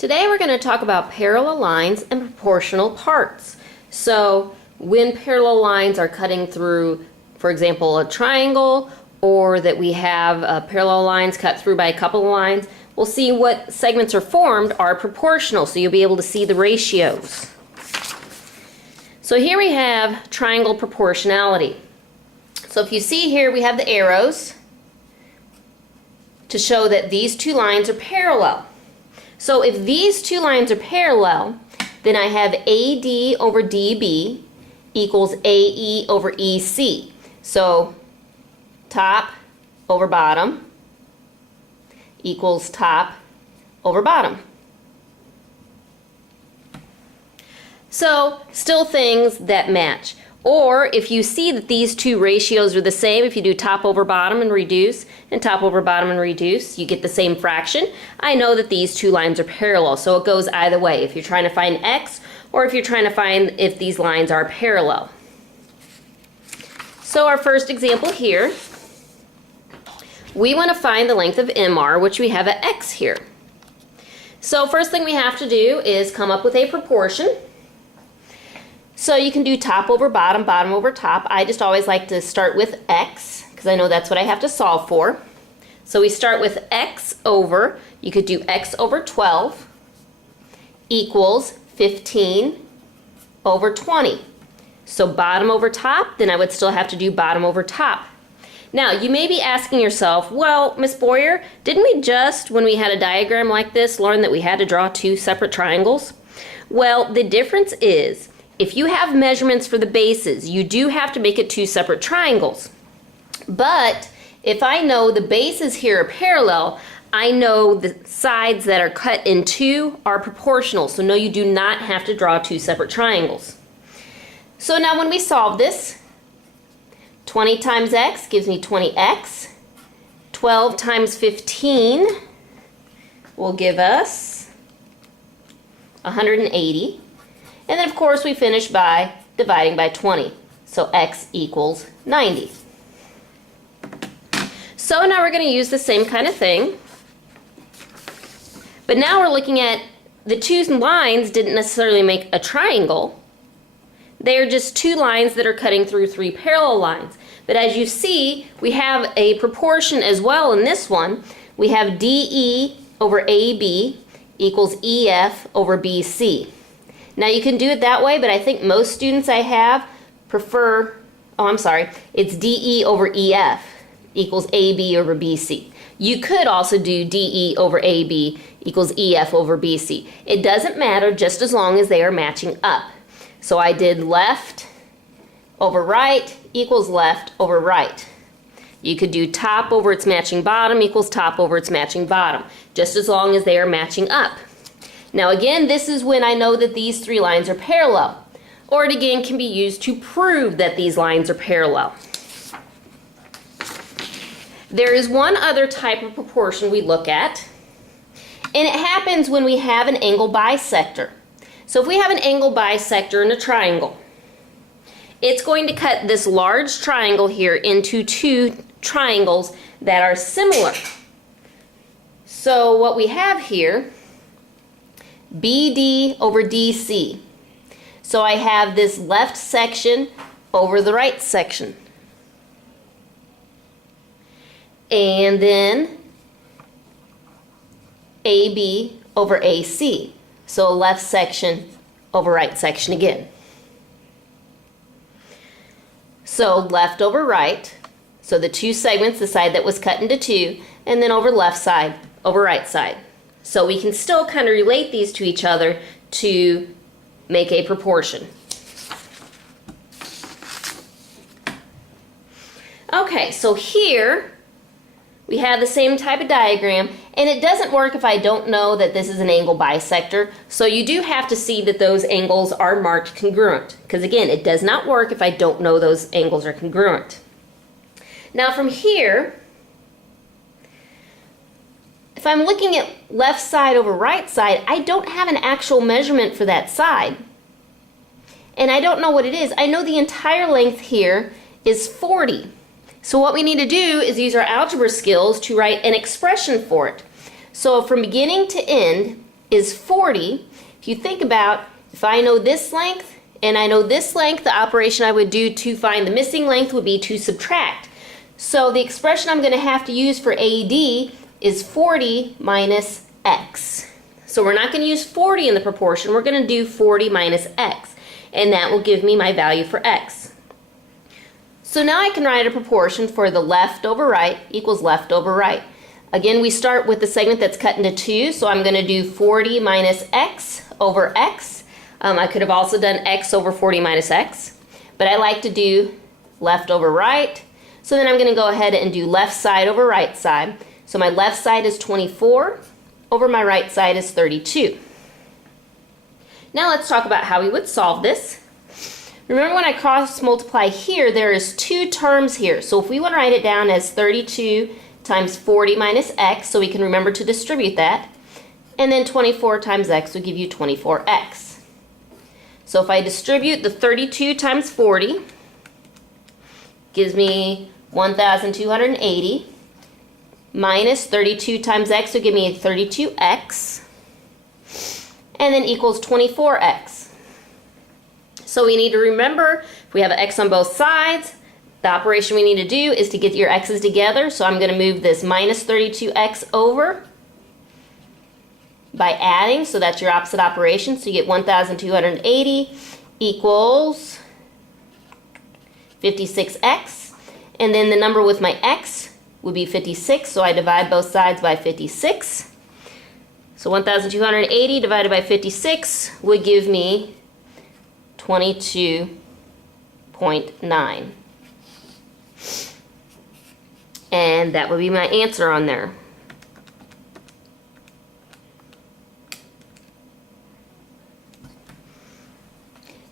Today we're going to talk about parallel lines and proportional parts. So when parallel lines are cutting through, for example, a triangle, or that we have parallel lines cut through by a couple of lines, we'll see what segments are formed are proportional, so you'll be able to see the ratios. So here we have triangle proportionality. So if you see here, we have the arrows to show that these two lines are parallel. So if these two lines are parallel, then I have AD over DB equals AE over EC. So top over bottom equals top over bottom. So still things that match. Or if you see that these two ratios are the same, if you do top over bottom and reduce, and top over bottom and reduce, you get the same fraction. I know that these two lines are parallel, so it goes either way. If you're trying to find x, or if you're trying to find if these lines are parallel. So our first example here, we want to find the length of MR, which we have at x here. So first thing we have to do is come up with a proportion. So you can do top over bottom, bottom over top. I just always like to start with x, because I know that's what I have to solve for. So we start with x over, you could do x over 12 equals 15 over 20. So bottom over top, then I would still have to do bottom over top. Now, you may be asking yourself, well, Miss Boyer, didn't we just, when we had a diagram like this, learn that we had to draw two separate triangles? Well, the difference is, if you have measurements for the bases, you do have to make it two separate triangles. But if I know the bases here are parallel, I know the sides that are cut in two are proportional. So no, you do not have to draw two separate triangles. So now when we solve this, 20 times x gives me 20x. 12 times 15 will give us 180. And then of course we finish by dividing by 20. So x equals 90. So now we're going to use the same kind of thing. But now we're looking at the two lines didn't necessarily make a triangle. They're just two lines that are cutting through three parallel lines. But as you see, we have a proportion as well in this one. We have DE over AB equals EF over BC. Now you can do it that way, but I think most students I have prefer, it's DE over EF equals AB over BC. You could also do DE over AB equals EF over BC. It doesn't matter just as long as they are matching up. So I did left over right equals left over right. You could do top over its matching bottom equals top over its matching bottom, just as long as they are matching up. Now again, this is when I know that these three lines are parallel. Or it again can be used to prove that these lines are parallel. There is one other type of proportion we look at, and it happens when we have an angle bisector. So if we have an angle bisector in a triangle, it's going to cut this large triangle here into two triangles that are similar. So what we have here, BD over DC. So I have this left section over the right section. And then AB over AC. So left section over right section again. So left over right. So the two segments, the side that was cut into two, and then over left side over right side. So we can still kind of relate these to each other to make a proportion. Okay, so here we have the same type of diagram, and it doesn't work if I don't know that this is an angle bisector. So you do have to see that those angles are marked congruent, because again, it does not work if I don't know those angles are congruent. Now from here, if I'm looking at left side over right side, I don't have an actual measurement for that side. And I don't know what it is. I know the entire length here is 40. So what we need to do is use our algebra skills to write an expression for it. So from beginning to end, is 40. If you think about, if I know this length and I know this length, the operation I would do to find the missing length would be to subtract. So the expression I'm going to have to use for AD is 40 minus x. So we're not going to use 40 in the proportion, we're going to do 40 minus x, and that will give me my value for x. So now I can write a proportion for the left over right equals left over right. Again, we start with the segment that's cut into two, so I'm going to do 40 minus x over x. I could have also done x over 40 minus x, but I like to do left over right. So then I'm going to go ahead and do left side over right side. So my left side is 24, over my right side is 32. Now let's talk about how we would solve this. Remember when I cross multiply here, there is two terms here. So if we want to write it down as 32 times 40 minus x, so we can remember to distribute that, and then 24 times x would give you 24x. So if I distribute the 32 times 40, gives me 1,280, minus 32 times x would give me 32x, and then equals 24x. So we need to remember, if we have an x on both sides, the operation we need to do is to get your x's together. So I'm going to move this minus 32x over by adding, so that's your opposite operation. So you get 1,280 equals 56x, and then the number with my x would be 56, so I divide both sides by 56. So 1,280 divided by 56 would give me 22.9. And that would be my answer on there.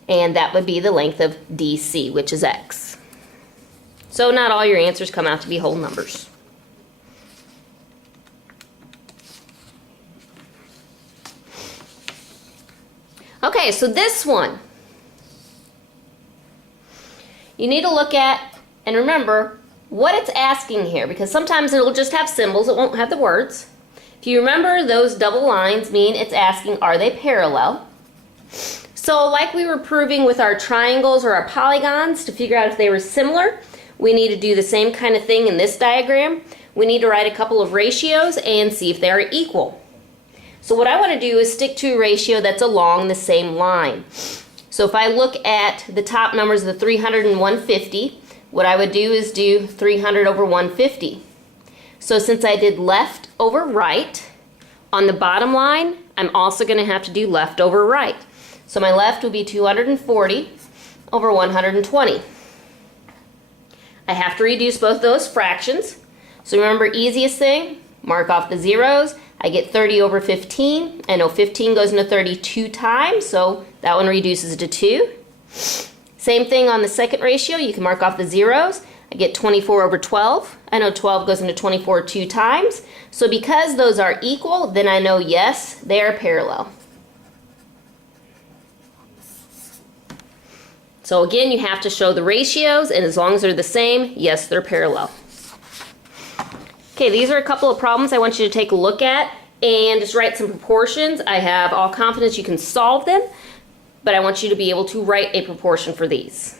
And that would be the length of DC, which is x. So not all your answers come out to be whole numbers. Okay, so this one, you need to look at and remember what it's asking here, because sometimes it'll just have symbols, it won't have the words. If you remember, those double lines mean it's asking, are they parallel? So like we were proving with our triangles or our polygons to figure out if they were similar, we need to do the same kind of thing in this diagram. We need to write a couple of ratios and see if they are equal. So what I want to do is stick to a ratio that's along the same line. So if I look at the top numbers of the 300 and 150, what I would do is do 300 over 150. So since I did left over right, on the bottom line, I'm also going to have to do left over right. So my left would be 240 over 120. I have to reduce both those fractions. So remember, easiest thing, mark off the zeros. I get 30 over 15. I know 15 goes into 32 times, so that one reduces to 2. Same thing on the second ratio, you can mark off the zeros. I get 24 over 12. I know 12 goes into 24 2 times. So because those are equal, then I know, yes, they are parallel. So again, you have to show the ratios, and as long as they're the same, yes, they're parallel. Okay, these are a couple of problems I want you to take a look at and just write some proportions. I have all confidence you can solve them, but I want you to be able to write a proportion for these.